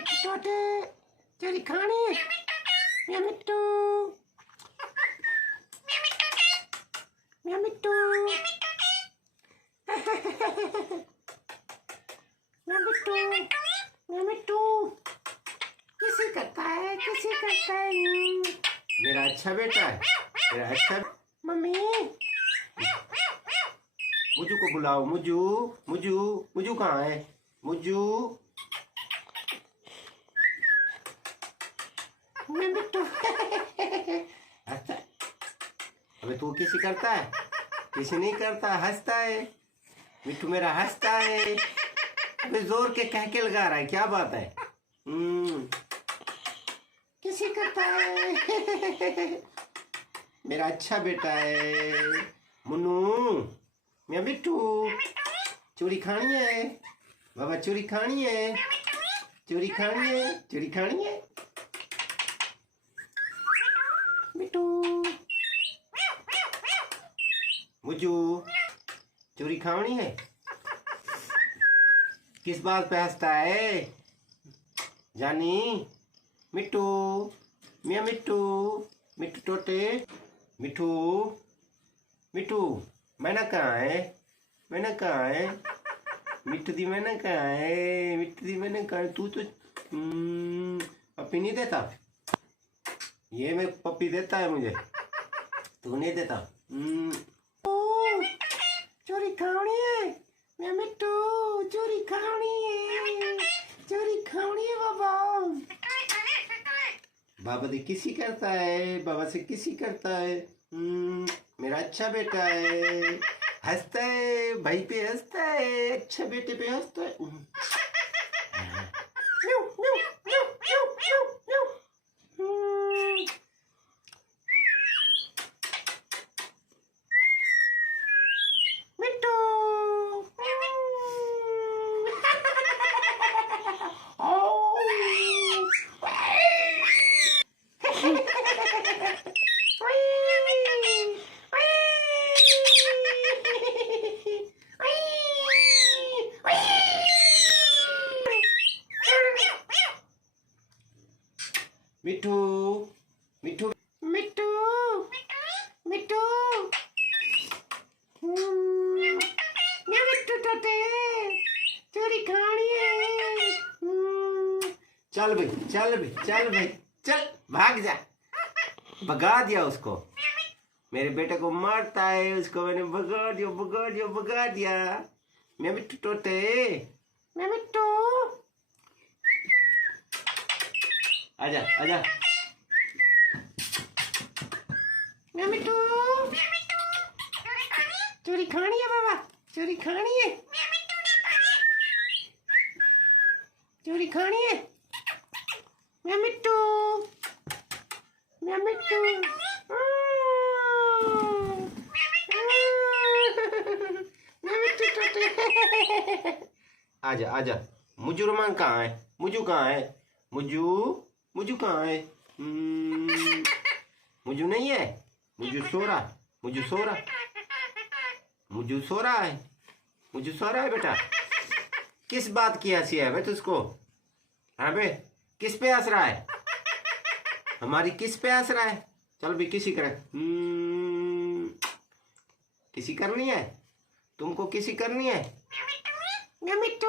टोटे चोरी खानी है मिट्टू मिट्टू मिट्टू किसी करता है मेरा अच्छा बेटा है, मेरा अच्छा। मम्मी मुझू को बुलाओ। मुझू मुझू मुझू कहाँ है? मुझू मिट्टू हंसता है। अबे तू किसी करता है? किसी नहीं करता, हंसता है। मिट्टू मेरा हंसता है। अबे जोर के कह के लगा रहा है, क्या बात है? किसी करता है मेरा अच्छा बेटा है। मुन्नू मैं मिट्टू चोरी खानी है बाबा, चोरी खानी है, चोरी खानी है, चोरी खानी है। मिट्टू मुझू चोरी खानी है। किस बात पे हंसता है जानी? मिट्टू मियाँ मिट्टू मिट्टू टोटे मिट्टू मिट्टू मैना कहाँ है? मैना कहाँ है? मिट्टू दी मैना कहाँ है? मिट्टू दी मैना कहाँ है? तू तो पप्पी नहीं देता। ये मैं पप्पी देता है मुझे, तू नहीं देता। चोरी खानी है मैं मिट्टू, चोरी खानी है, चोरी खानी है बाबा। बाबा से किसी करता है, बाबा से किसी करता है। मेरा अच्छा बेटा है, हंसता है, भाई पे हंसता है, अच्छा बेटे पे हंसता है। म्यू, म्यू, म्यू, म्यू, म्यू, म्यू। मिट्टू मिट्टू मिट्टू मिट्टू मिट्टू मैं मिट्टू टोटे चोरी खानी है। चल भाई, चल भाई, चल भाई, चल भाग जा। भगा दिया उसको, मेरे बेटे को मारता है, उसको मैंने भगा दिया, भगा दिया, भगा दिया। मैं मिट्टू टोटे मैं मिट्टू आजा आजा। मैं मिट्टू चोरी खानी है बाबा, चोरी खानी है, चोरी खानी है। मैं मिट्टू मैं मिट्टू मैं मिट्टू टोटे। आजा आजा। मुझू रोमान कहाँ है? मुझू कहाँ है? मुझू मुझू कहाँ है? मुझू नहीं है, मुझू सो रहा, मुझू सो रहा, मुझू सो रहा है, मुझू सो रहा है बेटा। किस बात की हंसी है बे तुझको? हाँ बे, किस पे हंस रहा है? हमारी किस पे हंस रहा है? चल भी किसी करे। किसी करनी है तुमको? किसी करनी है? मैं मिट्टू